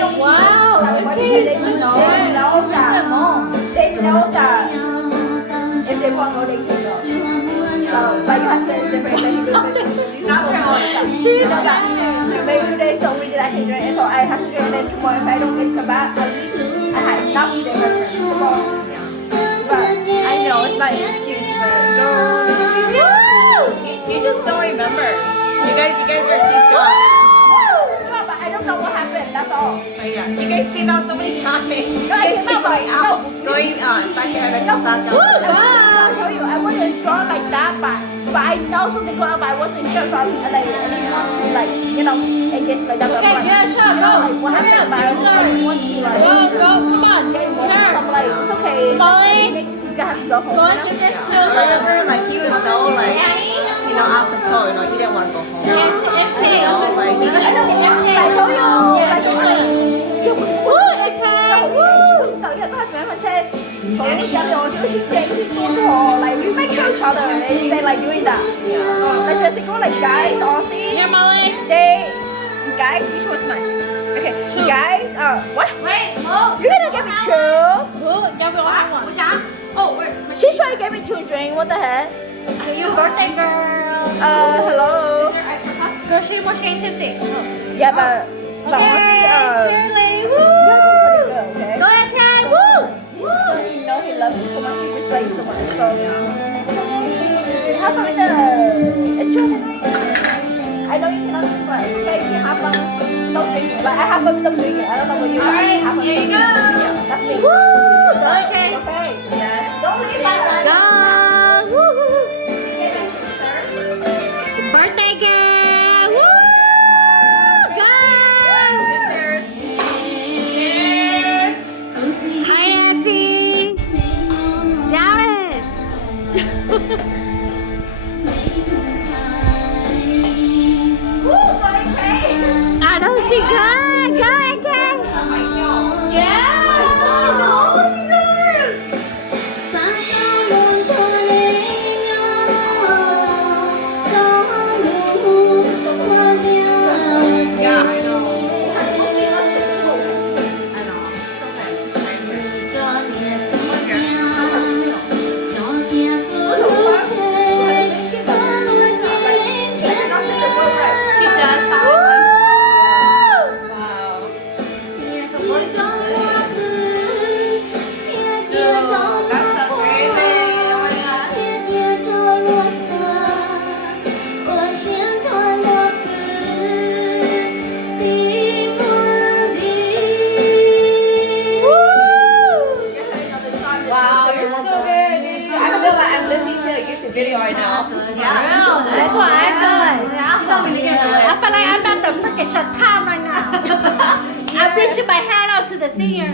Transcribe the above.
don't Wow, they know that if they want to go, they can go. So, but your husband is different. That he was not her own. She's that. Maybe 2 days the only day I can drink, and so I have to drink, and then tomorrow if I don't make come back, at least I have not 2 days tomorrow. But I know it's not an excuse. You just don't remember. You guys were too drunk. But I don't know what happened. That's all. Oh, yeah. You guys came out so many times. You No, I guys came keep out, going out, going back and then come back out. I tell you, I wasn't drunk like that, but I know something going on, but I wasn't sure. So I didn't want to engage like that. Okay, yeah, sure, go. Like what happened? But I didn't want to like. Go, come on. I'm like, it's okay. Molly, you guys have to go home. go and give this to Remember, like he was so like, out of control. He didn't want to go home. empty. You know, like he just. I told you. Like we make each other and they like doing that. Like there's a like guys, Aussie. Here, Molly. Guys, which one's mine? Okay, Two. guys, what? Wait, oh. You're gonna give me two? Oh, give me one. Oh, wait. She's trying to give me two drink. What the heck? You birthday girl. Hello. Is there extra cup? Girl, she more shame tipsy. Yeah, but Okay, Aussie, cheer, lady. you Woo! have to put it good, okay? Go ahead, Ted. Woo! You know he loves you so much, he respects you so much. So, have fun with the enjoy the night. I know you cannot drink, but it's okay. You can have fun. Don't drink it. Like I have fun with them drinking. I don't know what you have. Alright, Have fun here with you them go. drinking. Yeah, that's me. Woo! Go ahead, Ted. Okay. Yeah. Don't leave that. Go! Woo! Birthday girl! Woo! Go! Cheers. Hi, Nancy! Darren! I know she good! Go ahead, Kay! Yeah, I know. He does have a wow. That's so crazy. Oh my God. Wow, you're so good, dude. I feel like I'm listening to a YouTube video right now. Yeah, that's what I feel like. I feel like I'm at the freaking Chicago right now. I'm reaching my hand out to the senior.